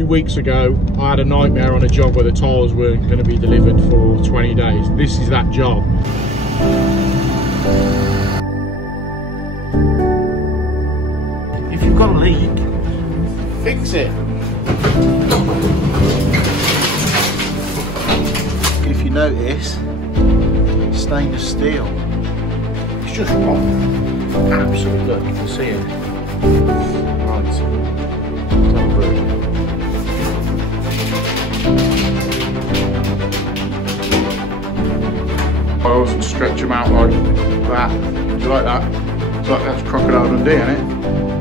few weeks ago, I had a nightmare on a job where the tiles were going to be delivered for 20 days. This is that job. If you've got a leak, fix it. If you notice, stainless steel. It's just rotten. Absolutely, look, you can see it. Right, let's have a look. I also stretch them out like that. Do you like that? It's like that's Crocodile Dundee, isn't it?